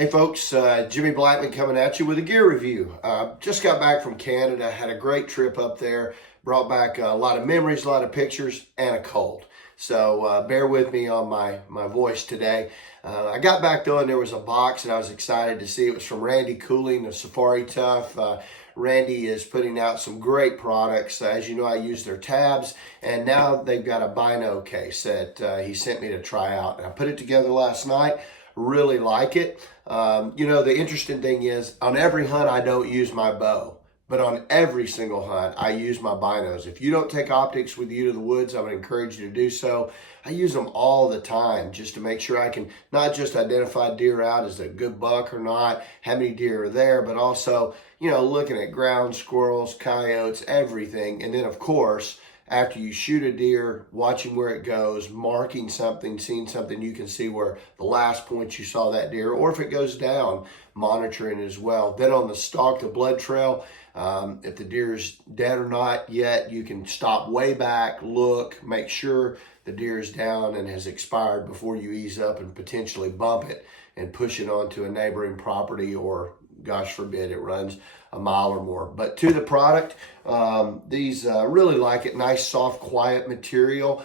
Hey folks, Jimmy Blackman coming at you with a gear review. Just got back from Canada, had a great trip up there, brought back a lot of memories, a lot of pictures, and a cold. So bear with me on my voice today. I got back though and there was a box and I was excited to see it was from Randy Cooling of Safari Tuff. Randy is putting out some great products. As you know, I use their tabs, and now they've got a Bino case that he sent me to try out. And I put it together last night. Really like it. You know, the interesting thing is on every hunt I don't use my bow, but on every single hunt I use my binos. If you don't take optics with you to the woods, I would encourage you to do so. I use them all the time just to make sure I can not just identify deer out as a good buck or not, how many deer are there, but also, you know, looking at ground squirrels, coyotes, everything. And then of course, after you shoot a deer, watching where it goes, marking something, seeing something, you can see where the last point you saw that deer, or if it goes down, monitoring as well. Then on the stalk, the blood trail, if the deer is dead or not yet, you can stop way back, look, make sure the deer is down and has expired before you ease up and potentially bump it and push it onto a neighboring property, or gosh forbid it runs a mile or more. But to the product, these really like it. Nice, soft, quiet material.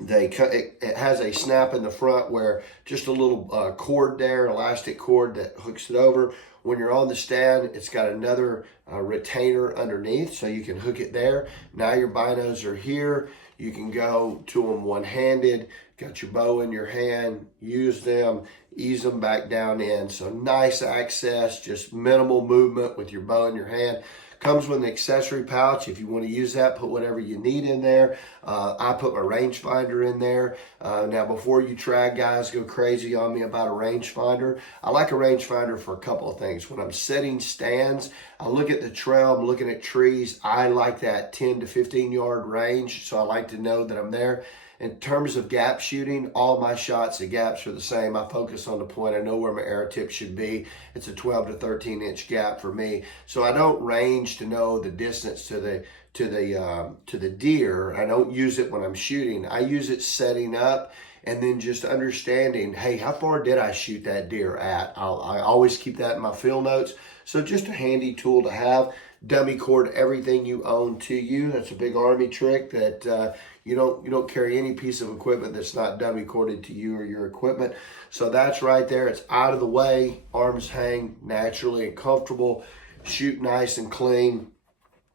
It has a snap in the front where just a little cord there, elastic cord that hooks it over. When you're on the stand, it's got another retainer underneath, so you can hook it there. Now your binos are here. You can go to them one-handed, got your bow in your hand, use them, ease them back down in. So nice access, just minimal movement with your bow in your hand. Comes with an accessory pouch. If you want to use that, put whatever you need in there. I put my rangefinder in there. Now, before you try, guys, go crazy on me about a rangefinder. I like a rangefinder for a couple of things. When I'm setting stands, I look at the trail, I'm looking at trees. I like that 10 to 15 yard range, so I like to know that I'm there. In terms of gap shooting, all my shots, the gaps are the same. I focus on the point. I know where my arrow tip should be. It's a 12 to 13 inch gap for me. So I don't range to know the distance to the deer. I don't use it when I'm shooting. I use it setting up and then just understanding, hey, how far did I shoot that deer at? I always keep that in my field notes. So just a handy tool to have. Dummy cord everything you own to you. That's a big Army trick, that you don't carry any piece of equipment that's not dummy corded to you or your equipment. So that's right there. It's out of the way. Arms hang naturally and comfortable. Shoot nice and clean.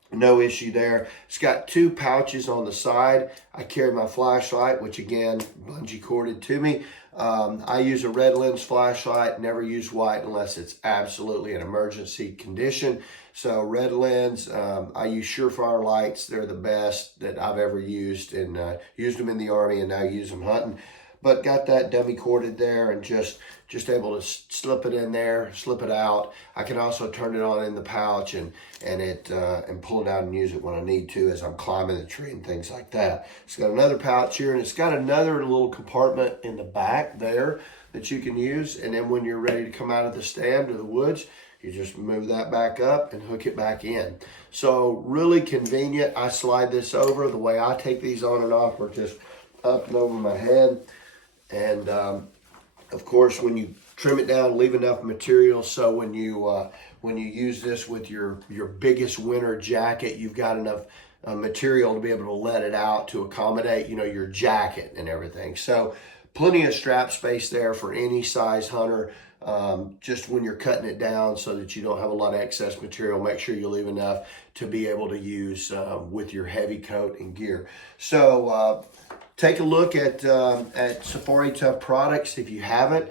No issue there. It's got two pouches on the side. I carry my flashlight, which again, bungee corded to me. I use a red lens flashlight, never use white unless it's absolutely an emergency condition. So red lens, I use Surefire lights. They're the best that I've ever used, and used them in the Army and now use them hunting. But got that dummy corded there and just able to slip it in there, slip it out. I can also turn it on in the pouch and pull it out and use it when I need to as I'm climbing the tree and things like that. It's got another pouch here, and it's got another little compartment in the back there that you can use. And then when you're ready to come out of the stand or the woods, you just move that back up and hook it back in. So really convenient. I slide this over. The way I take these on and off are just up and over my head. And of course, when you trim it down, leave enough material so when you use this with your biggest winter jacket, you've got enough material to be able to let it out to accommodate, you know, your jacket and everything. So plenty of strap space there for any size hunter. Just when you're cutting it down so that you don't have a lot of excess material, make sure you leave enough to be able to use with your heavy coat and gear. So take a look at Safari Tuff products. If you haven't,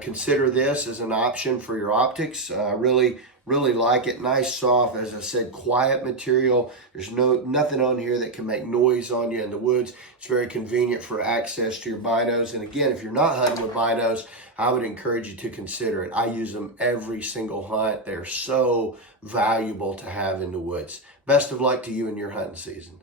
consider this as an option for your optics. Really like it. Nice, soft, as I said, quiet material. There's nothing on here that can make noise on you in the woods. It's very convenient for access to your binos. And again, if you're not hunting with binos, I would encourage you to consider it. I use them every single hunt. They're so valuable to have in the woods. Best of luck to you in your hunting season.